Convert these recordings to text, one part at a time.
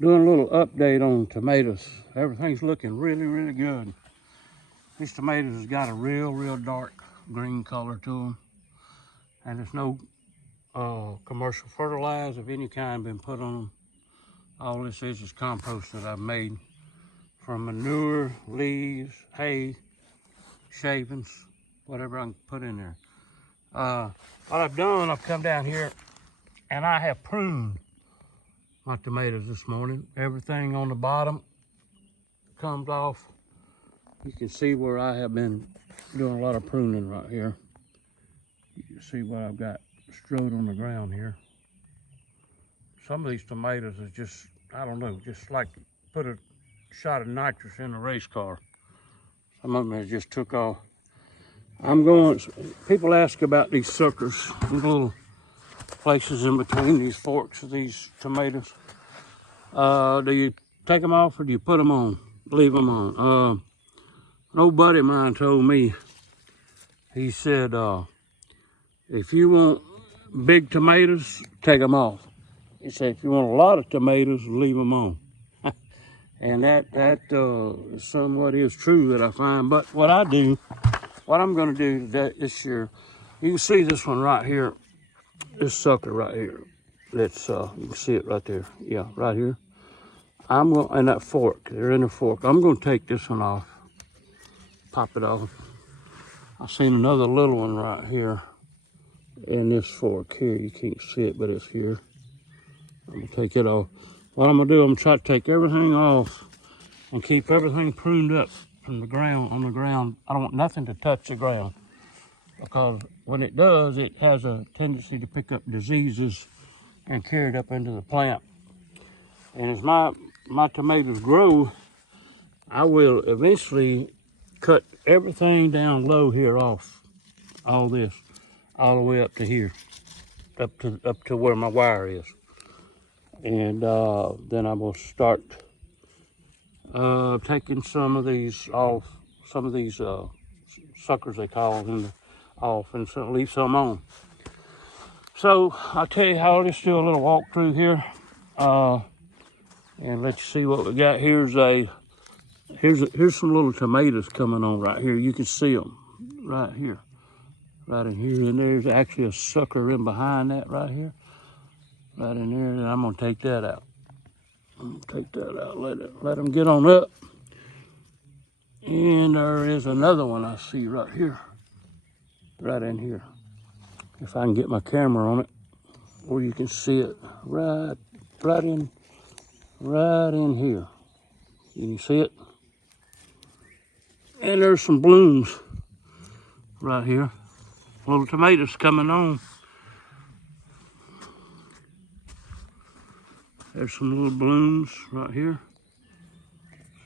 Doing a little update on tomatoes. Everything's looking really, really good. These tomatoes has got a real dark green color to them. And there's no commercial fertilizer of any kind been put on them. All this is compost that I've made from manure, leaves, hay, shavings, whatever I can put in there. What I've done, I've come down here and I have pruned my tomatoes this morning. Everything on the bottom comes off. You can see where I have been doing a lot of pruning right here. You can see what I've got strode on the ground here. Some of these tomatoes is just, I don't know, just like put a shot of nitrous in a race car. Some of them just took off. People ask about these suckers, these little places in between these forks of these tomatoes. Do you take them off or do you put them on, leave them on? An old buddy of mine told me, he said, if you want big tomatoes, take them off. He said, if you want a lot of tomatoes, leave them on. And that somewhat is true that I find. But what I'm going to do this year, you can see this one right here, this sucker right here. That's, you can see it right there. Yeah, right here. And that fork, they're in the fork. I'm going to take this one off, pop it off. I've seen another little one right here in this fork here. You can't see it, but it's here. I'm going to take it off. What I'm going to do, I'm going to try to take everything off and keep everything pruned up from the ground, on the ground. I don't want nothing to touch the ground, because when it does, it has a tendency to pick up diseases and carry it up into the plant. And as my tomatoes grow, I will eventually cut everything down low here off, all this, all the way up to here, up to where my wire is. And then I'm gonna start taking some of these off, some of these suckers they call them off, and so leave some on. So I'll tell you how. Let's do a little walkthrough here, and let you see what we got. Here's some little tomatoes coming on right here. You can see them right here, right in here. And there's actually a sucker in behind that right here, right in there. And I'm gonna take that out. I'm gonna take that out. Let them get on up. And there is another one I see right here, right in here. If I can get my camera on it, where you can see it, right in here. You can see it. And there's some blooms right here. Little tomatoes coming on. There's some little blooms right here.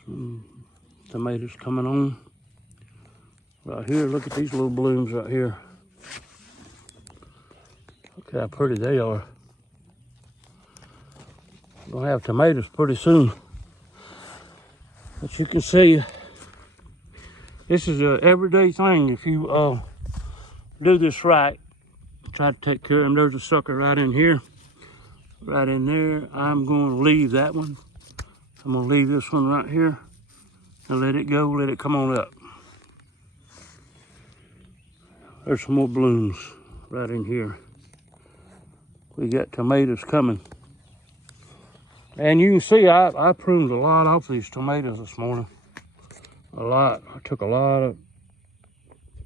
Some tomatoes coming on. Right here, look at these little blooms right here. Look how pretty they are. We're gonna have tomatoes pretty soon. But you can see, this is an everyday thing. If you do this right, try to take care of them. There's a sucker right in here, right in there. I'm going to leave that one. I'm going to leave this one right here and let it go, let it come on up. There's some more blooms right in here. We got tomatoes coming. And you can see I pruned a lot off these tomatoes this morning. A lot. I took a lot of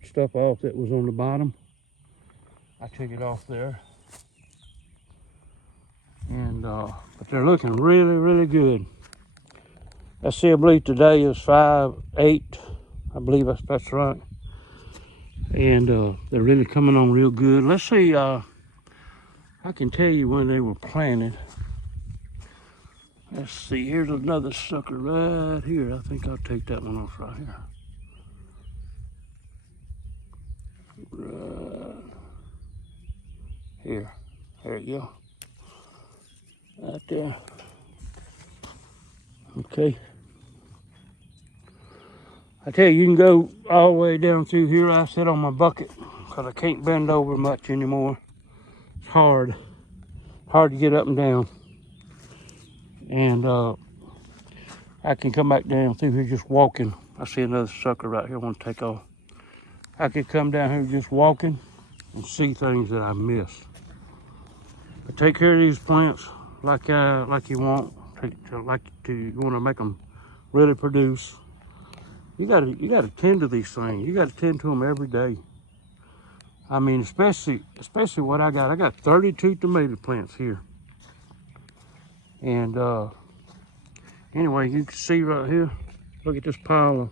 stuff off that was on the bottom. I took it off there. And but they're looking really good. Let's see, I believe today is 5/8. I believe that's right. And they're really coming on real good. Let's see, I can tell you when they were planted. Let's see, here's another sucker right here. I think I'll take that one off right here. Right here. There you go. Right there. Okay. I tell you, you can go all the way down through here. I sit on my bucket because I can't bend over much anymore. It's hard to get up and down. And I can come back down through here just walking. I see another sucker right here I want to take off. I could come down here just walking and see things that I miss. But take care of these plants like you want. You want to make them really produce. You gotta tend to these things. You gotta tend to them every day. I mean, especially what I got. I got 32 tomato plants here. And anyway, you can see right here. Look at this pile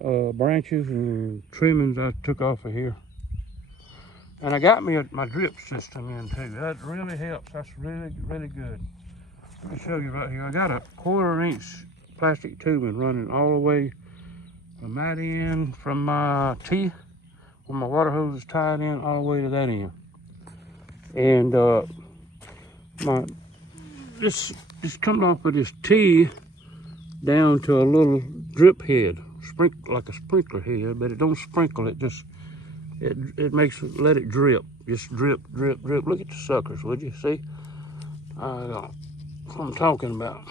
of branches and trimmings I took off of here. And I got me my drip system in too. That really helps. That's really good. Let me show you right here. I got a 1/4 inch plastic tubing running all the way from that end, from my T, where my water hose is tied in, all the way to that end. And this comes off of this T down to a little drip head, like a sprinkler head, but it don't sprinkle. It just let it drip. Just drip. Look at the suckers, would you see? That's what I'm talking about.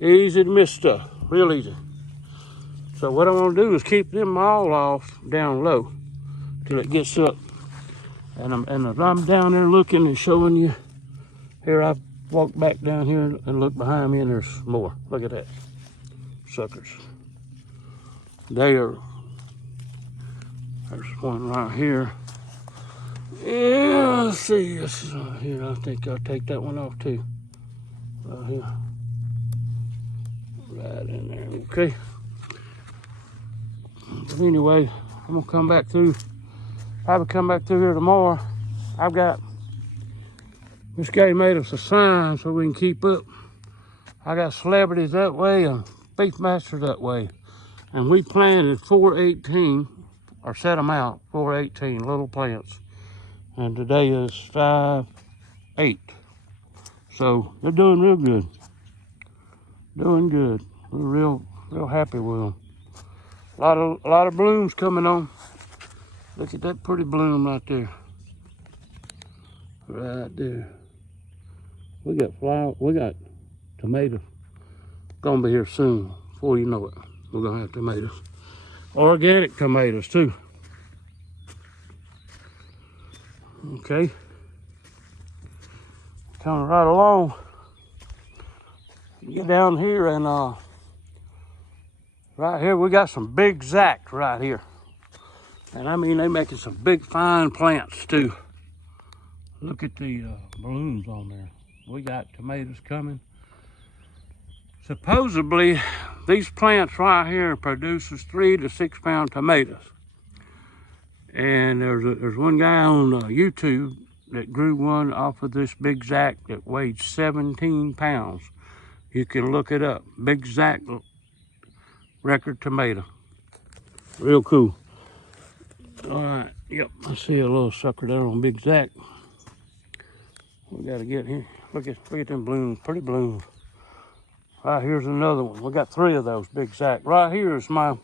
Easy to miss stuff, real easy. So what I want to do is keep them all off down low till it gets up. And if I'm down there looking and showing you, here I've walked back down here and looked behind me and there's more. Look at that, suckers. There's one right here. Yeah, let's see, this is right here. I think I'll take that one off too. Right here. Right in there, okay. But anyway, I'm gonna come back through. Probably come back through here tomorrow. I've got, this guy made us a sign so we can keep up. I got celebrities that way and Beefmasters that way. And we planted 418, or set them out, 418 little plants. And today is 5/8. So they're doing real good. Doing good. We're real happy with them. A lot of blooms coming on. Look at that pretty bloom right there. Right there. We got tomatoes. Gonna be here soon. Before you know it, we're gonna have tomatoes. Organic tomatoes too. Okay. Coming right along. Get down here and right here we got some big Zac right here. And I mean, they making some big fine plants too. Look at the blooms on there. We got tomatoes coming. Supposedly, these plants right here produces 3 to 6 pound tomatoes. And there's one guy on YouTube that grew one off of this big Zac that weighed 17 pounds. You can look it up. Big Zac record tomato. Real cool. All right, yep, I see a little sucker there on Big Zac. We gotta get here. Look at them blooms, pretty blooms. Right here's another one. We got 3 of those Big Zac. Right here is our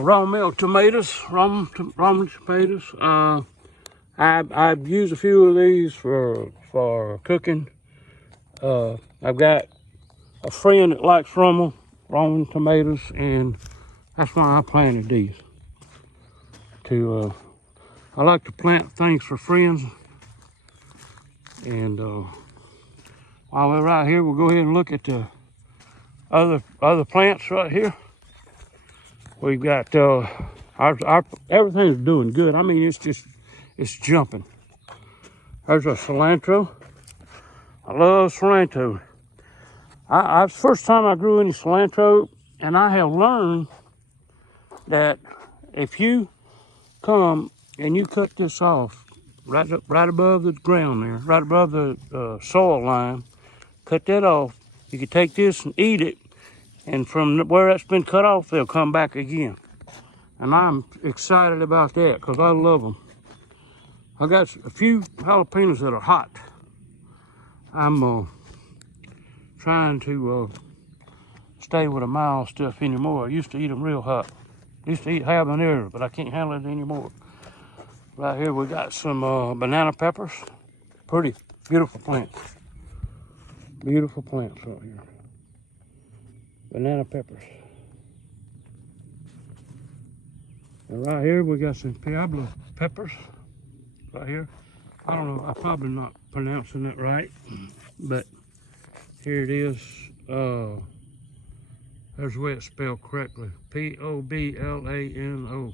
raw milk tomatoes, raw tomatoes. I've used a few of these for cooking. I've got a friend that likes raw tomatoes, and that's why I planted these. I like to plant things for friends. And while we're right here, we'll go ahead and look at the other plants right here. We've got everything's doing good. I mean, it's jumping. There's a cilantro. I love cilantro. It's the first time I grew any cilantro, and I have learned that if you come and you cut this off right above the ground there, right above the soil line, cut that off, you can take this and eat it, and from where that's been cut off, they'll come back again. And I'm excited about that because I love them. I got a few jalapenos that are hot. I'm trying to stay with a mild stuff anymore. I used to eat them real hot. Used to eat habanero, but I can't handle it anymore. Right here we got some banana peppers. Pretty beautiful plants. Beautiful plants right here. Banana peppers. And right here we got some Pueblo peppers. Right here. I don't know, I'm probably not pronouncing it right, but here it is. There's where it's spelled correctly. Poblano.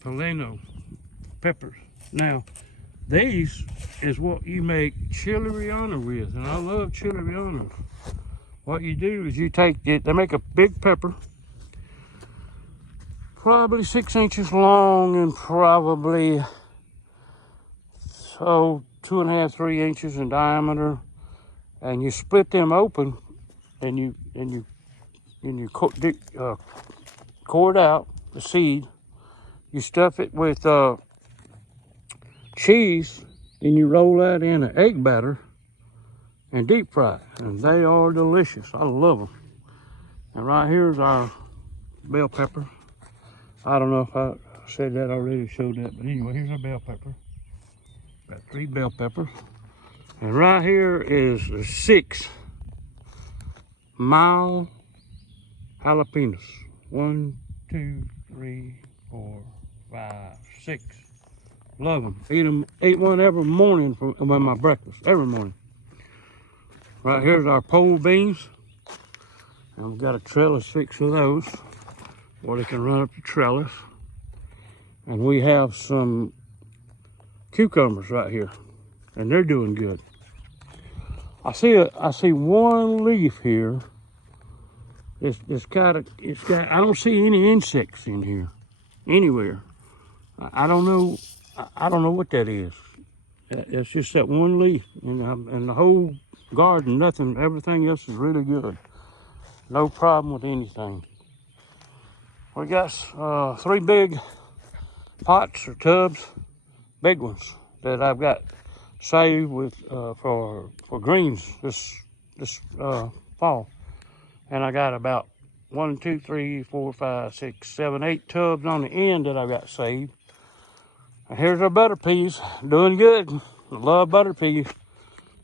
Poblano peppers. Now, these is what you make chili relleno with, and I love chili rellenos. What you do is you take it, they make a big pepper, probably 6 inches long and probably 2.5, 3 inches in diameter, and you split them open, and you core it out the seed. You stuff it with cheese, and you roll that in an egg batter and deep fry it, and they are delicious. I love them. And right here's our bell pepper. I don't know if I said that already, showed that, but anyway, here's our bell pepper. Got 3 bell peppers. And right here is the 6 mild jalapenos. 1, 2, 3, 4, 5, 6. Love them. Eat one every morning with my breakfast, every morning. Right here's our pole beans. And we've got a trellis fix of those, where they can run up the trellis. And we have some cucumbers right here, and they're doing good. I see one leaf here. It's got I don't see any insects in here anywhere. I don't know what that is. It's just that one leaf, and the whole garden, nothing, everything else is really good. No problem with anything. We got 3 big pots or tubs, big ones, that I've got saved with for greens this fall. And I got about 1, 2, 3, 4, 5, 6, 7, 8 tubs on the end that I've got saved. And here's our butter peas, doing good. I love butter peas.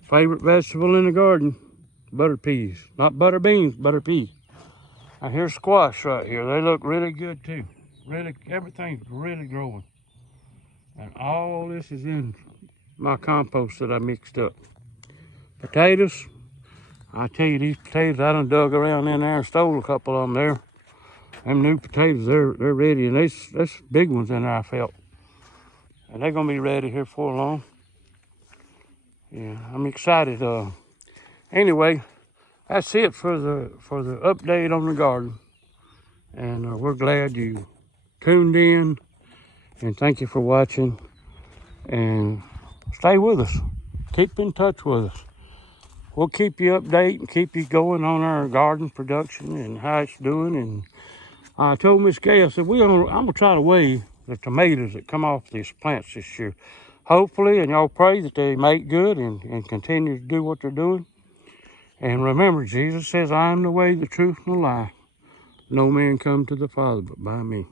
Favorite vegetable in the garden, butter peas. Not butter beans, butter peas. And here's squash right here. They look really good too. Really, everything's really growing. And all this is in my compost that I mixed up. Potatoes. I tell you, these potatoes, I done dug around in there and stole a couple of them there. Them new potatoes, they're ready. And there's big ones in there, I felt. And they're gonna be ready here before long. Yeah, I'm excited. Anyway, that's it for the update on the garden. And we're glad you tuned in. And thank you for watching. And stay with us. Keep in touch with us. We'll keep you updated and keep you going on our garden production and how it's doing. And I told Miss Gay, I said, I'm gonna try to weigh the tomatoes that come off these plants this year. Hopefully, and y'all pray that they make good and continue to do what they're doing. And remember, Jesus says, I am the way, the truth, and the life. No man come to the Father but by me.